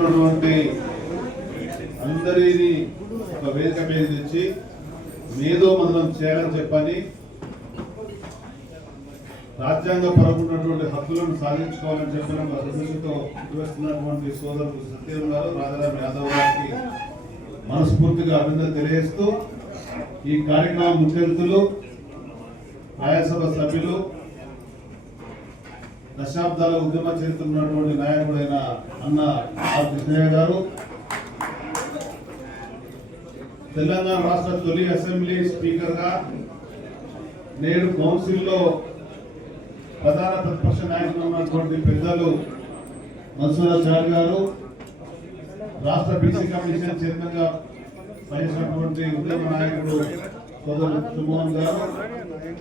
కూర్చున్నటువంటి అందరినీ ఒక వేదిక మీద తెచ్చి మేధో మదనం చేయాలని చెప్పని రాజ్యాంగపరమైనటువంటి హక్కులను సాధించుకోవాలని చెప్పిన దృష్టితో నిర్వహిస్తున్నటువంటి సోదరుడు సత్యం గారు రాజారాం యాదవ్ గారికి మనస్ఫూర్తిగా అభినందన తెలియజేస్తూ ఈ కార్యక్రమం ముఖ్య అతిథులు రాజ్యసభ సభ్యులు దశాబ్దాల ఉద్యమ చరిత్ర ఉన్నటువంటి నాయకుడైన అన్న ఆర్ కృష్ణయ్య గారు, తెలంగాణ రాష్ట్ర తొలి అసెంబ్లీ స్పీకర్ గా నేడు కౌన్సిల్లో ప్రధాన ప్రతిపక్ష నాయకులు ఉన్నటువంటి పెద్దలు మన్సూరాచారి గారు, రాష్ట్ర బీసీ కమిషన్ చైర్మన్ గా పనిచేసినటువంటి ఉద్యమ నాయకుడు సోదరుడు సుమోహన్ గారు,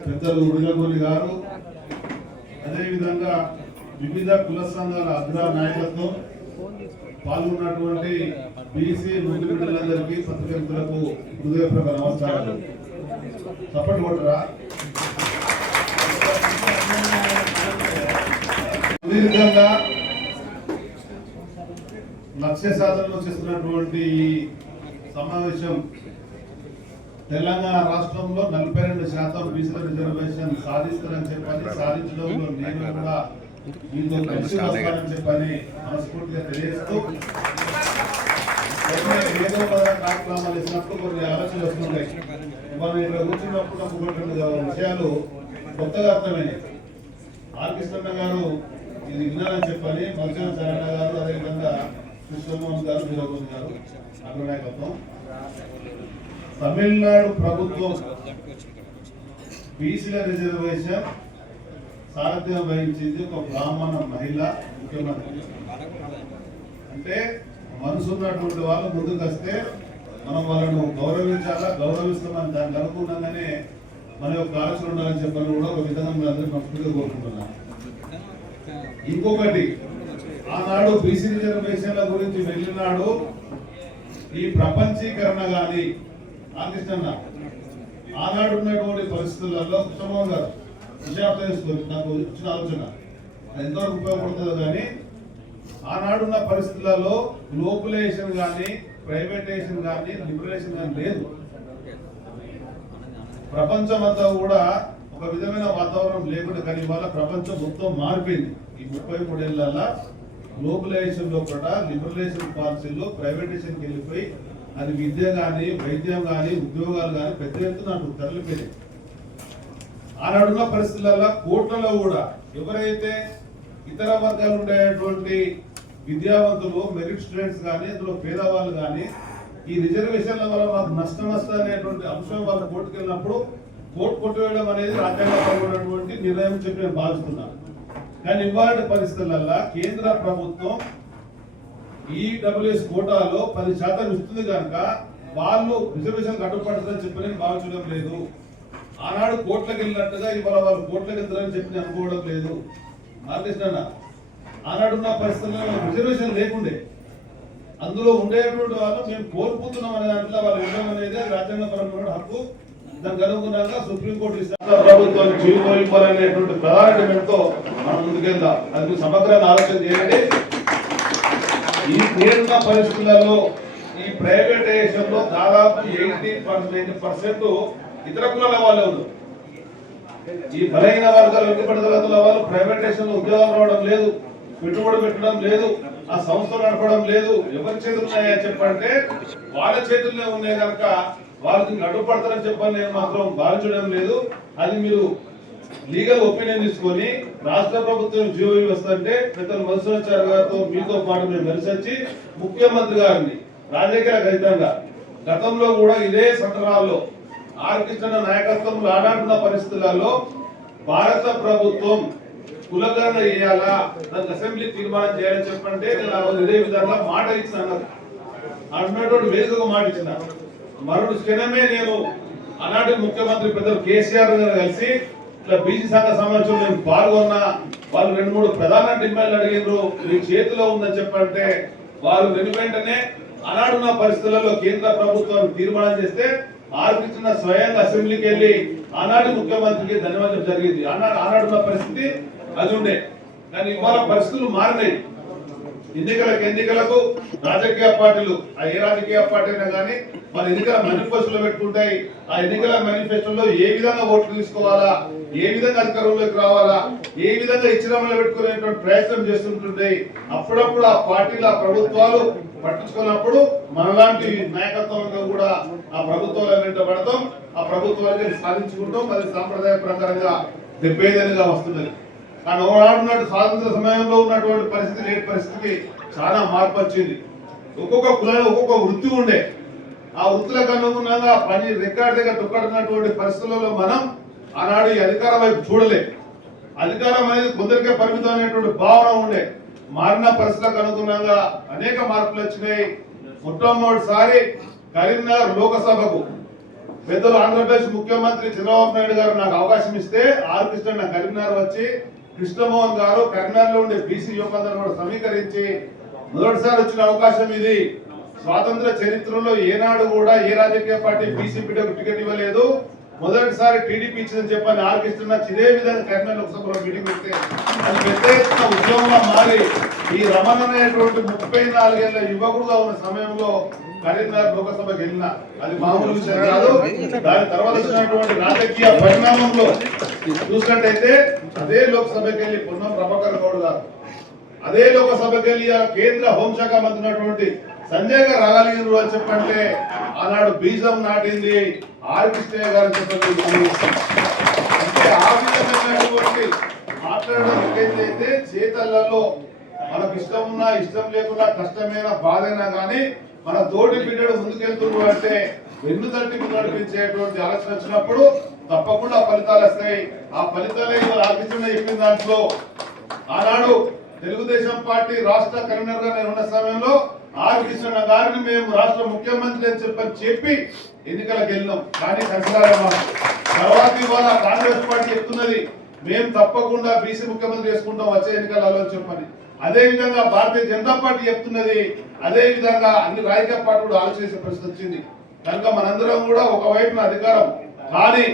పెద్దలు ఉడిలగోలి గారు, అదేవిధంగా వివిధ కుల సంఘాల అగ్ర నాయకత్వం పాల్గొన్నటువంటి బీసీ ముందు బిడ్డలందరికీ పత్రికలకు హృదయపూర్వక నమస్కారాలు. సపోర్ట్ కొట్టరా. సుదీర్ఘంగా లక్ష్య సాధనలో చేస్తున్నటువంటి ఈ సమావేశం తెలంగాణ రాష్ట్రంలో 42% బీసీల రిజర్వేషన్ సాధిస్తారని చెప్పని, సాధించడంలో నేను కూడా మీతో కలిసి వస్తానని చెప్పని మనస్ఫూర్తిగా తెలియజేస్తూ, ఏదో కార్యక్రమాలు వేసినప్పుడు కొన్ని ఆలోచనలు వస్తున్నాయి. మనం ఇక్కడ కూర్చున్నప్పుడు నాకు విషయాలు కొత్తగా అర్థమైనాయి. ఆర్ కృష్ణన్న గారు ఇది వినాలని చెప్పని, మల్చన చరణ గారు, అదేవిధంగా కృష్ణమోహన్ గారు, వీరగోని గారు అగ్రనాయకత్వం, తమిళనాడు ప్రభుత్వం బీసీల రిజర్వేషన్ సారథ్యం వహించింది ఒక బ్రాహ్మణ మహిళ ముఖ్యమంత్రి. అంటే మనసున్నటువంటి వాళ్ళు ముందుకు వస్తే మనం వాళ్ళను గౌరవించాలా, గౌరవిస్తామని దానికి అనుకున్నాగానే మన యొక్క ఆలోచన ఉండాలని చెప్పని కూడా ఒక విధంగా మీ అందరూ మనస్ఫూర్తిగా కోరుకుంటున్నాను. ఇంకొకటి, ఆనాడు బీసీ రిజర్వేషన్ల గురించి వెళ్ళినాడు ఈ ప్రపంచీకరణ కానీ ఆకృష్ణ ఆనాడు ఉన్నటువంటి పరిస్థితులలో కృష్ణమోహన్ గారు విషయార్థం చేసుకొని నాకు వచ్చిన ఆలోచన ఎంతవరకు ఉపయోగపడుతుందో కానీ, ఆనాడున్న పరిస్థితులలో గ్లోబలైజేషన్ కానీ, ప్రైవేటైజేషన్ కానీ, లిబరేషన్ కానీ లేదు. ప్రపంచం అంతా కూడా ఒక విధమైన వాతావరణం లేకుండా, కానీ ఇవాళ ప్రపంచం మొత్తం మారిపోయింది. ఈ 33 ఏళ్ళ గ్లోబలైజేషన్ లో కూడా లిబరలైజేషన్ పాలసీలో ప్రైవేటైజేషన్కి వెళ్ళిపోయి అది విద్య కానీ, వైద్యం కానీ, ఉద్యోగాలు కానీ పెద్ద ఎత్తున నాకు తరలిపోయింది. ఆనాడున్న పరిస్థితులలో కోట్లలో కూడా ఎవరైతే ఇతర వర్గాలు ఉండేటువంటి విద్యావంతులు, మెరిట్ స్టూడెంట్స్ కానీ, అందులో పేదవాళ్ళు కానీ ఈ రిజర్వేషన్ల వల్ల మాకు నష్టం వస్తుందనేటువంటి అంశం వాళ్ళు కోర్టుకు వెళ్ళినప్పుడు కోర్టు కొట్టువేయడం అనేది రాజ్యాంగపరమైనటువంటి నిర్ణయం చెప్పి నేను భావిస్తున్నాను. కానీ ఇవాళ పరిస్థితులలో కేంద్ర ప్రభుత్వం ఈడబ్ల్యూఎస్ కోటాలో 10% ఇస్తుంది కనుక వాళ్ళు రిజర్వేషన్ కట్టుబడుతుందని చెప్పి నేను భావించడం లేదు. ఆనాడు కోట్లకు వెళ్ళినట్టుగా ఇవాళ వాళ్ళు కోట్లకు వెళ్తారని చెప్పి నేను అనుకోవడం లేదు. ఆర్కృష్ణ ఆనాడున్న పరిస్థితుల్లో రిజర్వేషన్ లేకుండే అందులో ఉండేటువంటి వాళ్ళు మేము కోల్పోతున్నాం అనే దాంట్లో వాళ్ళు ఉండడం అనేది రాజ్యాంగపరమైన హక్కు. దానికి అనుగుణంగా సుప్రీంకోర్టు ప్రభుత్వాన్ని జీవింపాలనేటువంటి ప్రధాన డిమాండ్తో మనం ముందుకెళ్దాం. అది సమగ్రంగా ఆలోచన చేయండి. ఈ నేరున్న పరిస్థితులలో ఈ ప్రైవేటైజేషన్ లో దాదాపు 80% ఇతర కులాల వాళ్ళే ఉన్నారు. ఈ బలహీన వర్గాలు, వెనుకబడిన తరగతుల వాళ్ళు ప్రైవేటైజేషన్ లో ఉద్యోగాలు రావడం లేదు, పెట్టుబడి పెట్టడం లేదు, ఆ సంస్థలు నడపడం లేదు. ఎవరి చేతులు ఉన్నాయా చెప్పంటే వాళ్ళ చేతుల్లో ఉన్నాయి కనుక వాళ్ళకి అడ్డుపడతారని చెప్పని నేను మాత్రం భావించడం లేదు. అది మీరు లీగల్ ఒపీనియన్ తీసుకొని రాష్ట్ర ప్రభుత్వం జీవో వ్యవస్థ పెద్దలు మధుసూరాచారి గారితో మీతో పాటు మేము కలిసి వచ్చి ముఖ్యమంత్రి గారిని రాజకీయ రహితంగా గతంలో కూడా ఇదే సందర్భాల్లో ఆర్ కృష్ణ నాయకత్వంలో ఆడాడుతున్న పరిస్థితులలో భారత ప్రభుత్వం కులగణన చేయాలా, దానికి అసెంబ్లీ తీర్మానం చేయాలని చెప్పంటే నేను ఇదే విధంగా మాట ఇచ్చినాను. అన్నటువంటి వేదికగా మాట ఇచ్చిన మరొక క్షణమే నేను ఆనాటి ముఖ్యమంత్రి పెద్దలు కేసీఆర్ గారు కలిసి ఇట్లా బీసీ సంఘ సమావేశంలో నేను పాల్గొన్నా. వాళ్ళు 2-3 ప్రధాన డిమాండ్లు అడిగినారు, మీ చేతిలో ఉందని చెప్పంటే వారు వెనువెంటనే ఆనాడున్న పరిస్థితులలో కేంద్ర ప్రభుత్వాన్ని తీర్మానం చేస్తే ఆర్కృష్ణ స్వయంగా అసెంబ్లీకి వెళ్లి ఆనాటి ముఖ్యమంత్రికి ధన్యవాదాలు జరిగింది. ఆనాడున్న పరిస్థితి అది ఉండే. కానీ ఇవాళ పరిస్థితులు మారినాయి. ఎన్నికలకు రాజకీయ పార్టీలు ఏ రాజకీయ పార్టీ అయినా కానీ మన ఎన్నికల మేనిఫెస్టోలో పెట్టుకుంటాయి. ఆ ఎన్నికల మేనిఫెస్టోలో ఏ విధంగా ఓట్లు తీసుకోవాలా, ఏ విధంగా అధికారంలోకి రావాలా, ఏ విధంగా ఇచ్చిరామలో పెట్టుకునేటువంటి ప్రయత్నం చేస్తుంటుంటాయి. అప్పుడప్పుడు ఆ పార్టీలు ఆ ప్రభుత్వాలు పట్టించుకున్నప్పుడు మనలాంటి నాయకత్వంగా కూడా ఆ ప్రభుత్వాల వెంట పడతాం, ఆ ప్రభుత్వాన్ని సాధించుకుంటాం. అది సాంప్రదాయ ప్రకారంగా దెబ్బేదనిగా వస్తున్నది. కానీ ఓనాడున్నట్టు స్వాతంత్ర సమయంలో ఉన్నటువంటి పరిస్థితి లేని పరిస్థితికి చాలా మార్పు వచ్చింది. ఒక్కొక్క కులంలో ఒక్కొక్క వృత్తి ఉండే, ఆ వృత్తులకు అనుగుణంగా పని రికార్డు దగ్గర తొక్కడున్నటువంటి పరిస్థితులలో మనం ఆనాడు ఈ అధికారం వైపు చూడలే. అధికారం అనేది కొందరికే పరిమితం అనేటువంటి భావన ఉండే. మారిన పరిస్థితులకు అనుగుణంగా అనేక మార్పులు వచ్చినాయి. మొట్టమొదటిసారి కరీంనగర్ లోకసభకు పెద్దలు ఆంధ్రప్రదేశ్ ముఖ్యమంత్రి చంద్రబాబు నాయుడు గారు నాకు అవకాశం ఇస్తే ఆర్ కృష్ణ కరీంనగర్ వచ్చి కృష్ణమోహన్ గారు కరీంనగర్ లో ఉండే బీసీ యువకులందరూ కూడా సమీకరించి మొదటిసారి వచ్చిన అవకాశం ఇది. స్వాతంత్ర చరిత్రలో ఏనాడు కూడా ఏ రాజకీయ పార్టీ బీసీ బిడ్డకు టికెట్ ఇవ్వలేదు. మొదటిసారి టీడీపీ ఇచ్చిందని చెప్పని ఆర్ కృష్ణ ఇదే విధంగా కరీంనగర్ లోక్సభలో మీటింగ్ పెడితే అది పెద్ద ఎత్తున ఉద్యమంగా మారి ఈ రమణ అనేటువంటి 34 ఏళ్ల యువకుడుగా ఉన్న సమయంలో కరీంనగర్ లోకసభకి వెళ్ళిన అది మామూలు విషయం కాదు. దాని తర్వాత వచ్చినటువంటి రాజకీయ పరిణామంలో చూసినట్టయితే అదే లోక్సభకి వెళ్ళి పొన్నం ప్రభాకర్ గౌడ్ గారు, అదే లోకసభకి వెళ్ళి కేంద్ర హోంశాఖ మంత్రి ఉన్నటువంటి సంజయ్ గారు రాగలిగినారు అని చెప్పంటే ఆనాడు బీజం నాటింది ఆర్ కృష్ణయ్య గారు చెప్పండి. అంటే ఆ విధమైనటువంటి మాట్లాడడం ఎక్కడైతే చేతల్లో మనకు ఇష్టం ఉన్నా ఇష్టం లేకున్నా కష్టమైన బాధైనా కానీ మన తోటి బిడ్డడు ముందుకెళ్తున్నారు అంటే వెన్ను తట్టి నడిపించేటువంటి ఆలోచన వచ్చినప్పుడు తప్పకుండా ఫలితాలు వస్తాయి. ఆ ఫలితాలే ఆలోచన చెప్పిన దాంట్లో ఆనాడు తెలుగుదేశం పార్టీ రాష్ట్ర కన్వీనర్ గా నేను ఉన్న సమయంలో ఆర్ కృష్ణ గారిని మేము రాష్ట్ర ముఖ్యమంత్రి అని చెప్పి ఎన్నికలకు వెళ్ళినాం. కానీ కష్టం తర్వాత ఇవాళ కాంగ్రెస్ పార్టీ చెప్తున్నది మేము తప్పకుండా బీసీ ముఖ్యమంత్రి చేసుకుంటాం వచ్చే ఎన్నికలలో చెప్పని. అదే విధంగా భారతీయ జనతా పార్టీ చెప్తున్నది. అదే విధంగా అన్ని రాజకీయ పార్టీలు ఆలోచించే పరిస్థితి వచ్చింది. కనుక మనందరం కూడా ఒకవైపున అధికారం, కానీ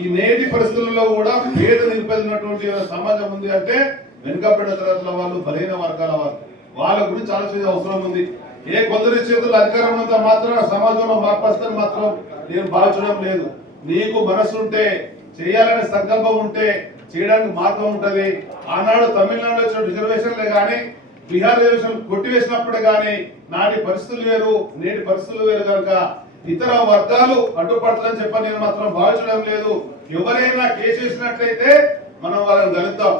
ఈ నేటి పరిస్థితుల్లో కూడా పేద నిలిపినటువంటి సమాజం ఉంది అంటే వెనుకబడిన తరగతుల వాళ్ళు, బలహీన వర్గాల వాళ్ళ గురించి ఆలోచించే అవసరం ఉంది. ఏ కొందరి చేతుల్లో అధికారం ఉన్నంత మాత్రం సమాజంలో మార్పు వస్తుందని మాత్రం నేను భావించడం లేదు. నీకు మనసు ఉంటే, చేయాలనే సంకల్పం ఉంటే చేయడానికి మార్గం ఉంటది. ఆనాడు తమిళనాడులో వచ్చిన రిజర్వేషన్లే కానీ బీహార్ రిజర్వేషన్ కొట్టివేసినప్పుడే కానీ నాటి పరిస్థితులు వేరు, నేటి పరిస్థితులు వేరు. కనుక ఇతర వర్గాలు అడ్డుపడతారని చెప్పని నేను మాత్రం భావించడం లేదు. ఎవరైనా కేసు వేసినట్లయితే మనం వాళ్ళని గెలుద్దాం.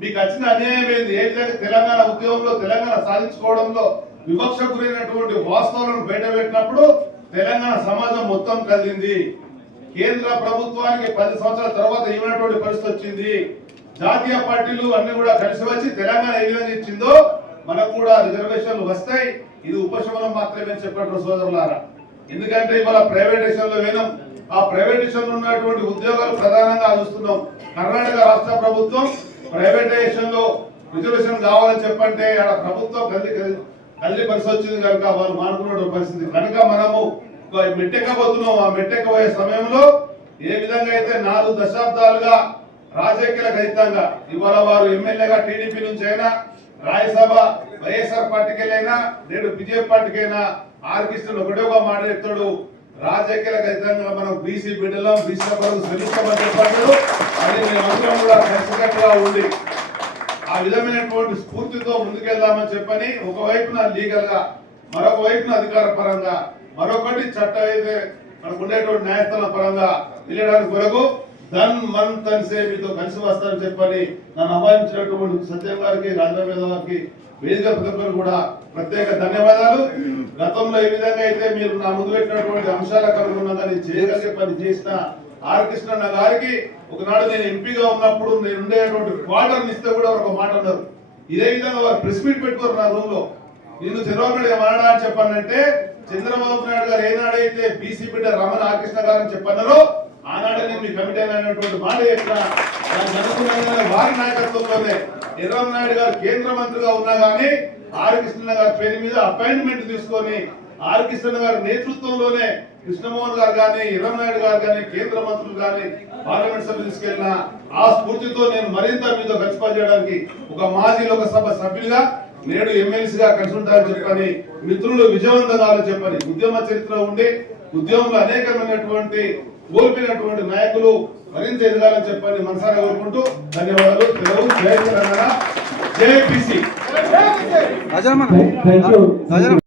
మీకు వచ్చిన అన్యాయం ఏంది? ఏ విధంగా తెలంగాణ ఉద్యమంలో తెలంగాణ సాధించుకోవడంలో వివక్ష గురైనటువంటి వాస్తవాలను బయటపెట్టినప్పుడు తెలంగాణ సమాజం మొత్తం కదిలింది. కేంద్ర ప్రభుత్వానికి 10 సంవత్సరాల తర్వాత ఇవ్వనటువంటి పరిస్థితి వచ్చింది. జాతీయ పార్టీలు అన్ని కూడా కలిసి వచ్చి తెలంగాణ ఏ విధంగా ఇచ్చిందో మనకు కూడా రిజర్వేషన్లు వస్తాయి. ఇది ఉపశమనం మాత్రమే చెప్పారు సోదరులారా. ఎందుకంటే ఇవాళ ప్రైవేటైజేషన్ లో వినం. ఆ ప్రైవేటైజేషన్ లో ఉన్నటువంటి ఉద్యోగాలు ప్రధానంగా చూస్తున్నాం. కర్ణాటక రాష్ట్ర ప్రభుత్వం ప్రైవేటైజేషన్ లో రిజర్వేషన్ కావాలని చెప్పంటే ఆడ ప్రభుత్వం కదిలి పరిస్థితి వచ్చింది కనుక వాళ్ళు మానుకున్న పరిస్థితి. కనుక మనము మెట్టెక్కబోతున్నాం. ఆ మెట్టెక్కబోయే సమయంలో ఏ విధంగా అయితే 4 దశాబ్దాలుగా రాజకీయ రహితంగా ఇవాళ వారు ఎమ్మెల్యేగా టీడీపీ నుంచి అయినా, రాజ్యసభ వైఎస్ఆర్ పార్టీకి వెళ్ళైనా, నేడు బీజేపీ పార్టీకి అయినా ఆర్ కృష్ణ ఒకటే ఒక మాట చెప్తాడు, రాజకీయ రహితంగా మనం బీసీ బిడ్డలం, బీసీ కొరకు శ్రమిస్తామని చెప్పాడు. అది మేమందరం కూడా ఖచ్చితంగా ఉండి ఆ విధమైనటువంటి స్ఫూర్తితో ముందుకెళ్దామని చెప్పని ఒకవైపున లీగల్ గా, మరొక వైపున అధికార పరంగా, మరొకటి చట్టం అయితే మనకు ఉండేటువంటి న్యాయస్థానం పరంగా వెళ్ళడానికి కొరకు మీతో కలిసి వస్తారని చెప్పని నన్ను ఆహ్వానించినటువంటి సత్యం గారికి, రాజేంద్ర గారికి, వేదిక ప్రతినిధులు కూడా ప్రత్యేక ధన్యవాదాలు. గతంలో ఏ విధంగా అయితే మీరు నా ముందు పెట్టినటువంటి అంశాలకు అనుగుణంగా నేను చేయగలిగే పని చేసిన ఆర్ కృష్ణ గారికి ఒకనాడు నేను ఎంపీగా ఉన్నప్పుడు నేను ఉండేటువంటి క్వార్టర్ ఇస్తే కూడా ఒక మాట అన్నారు. ఇదే విధంగా వారు ప్రెస్ మీట్ పెట్టుకోరు నా రూమ్ లో. నేను చంద్రబాబు నాయుడు ఏమన్నా అని చెప్పానంటే, చంద్రబాబు నాయుడు గారు ఏనాడైతే బీసీ బిడ్డ రమణ ఆర్ కృష్ణ గారు అని చెప్పన్నారో ఆనాడు నేను మీ కమిటీ అయినటువంటి మాట చెప్పిన. వారి నాయకత్వంలోనే చంద్రబాబు నాయుడు గారు కేంద్ర మంత్రిగా ఉన్నా కానీ ఆర్ కృష్ణ గారి పేరు మీద అపాయింట్మెంట్ తీసుకొని ఆర్ కృష్ణ గారి నేతృత్వంలోనే కృష్ణమోహన్ గారు కానీ, నాయుడు గారు కానీ, కేంద్ర మంత్రులు కానీ పార్లమెంట్ సభ్యులు తీసుకెళ్లిన ఆ స్ఫూర్తితో నేను మరింత మీతో కలిసి పనిచేయడానికి ఒక మాజీ లోకసభ సభ్యులుగా నేడు ఎమ్మెల్సీగా కలిసి ఉంటారని చెప్పని, మిత్రులు విజయవంతంగా చెప్పని, ఉద్యమ చరిత్ర ఉండి ఉద్యమంలో అనేకమైనటువంటి కోల్పోయినటువంటి నాయకులు మరింత ఎదగాలని చెప్పని మనసారా కోరుకుంటూ ధన్యవాదాలు. జై తెలంగాణ, జై బీసీ. Thank you.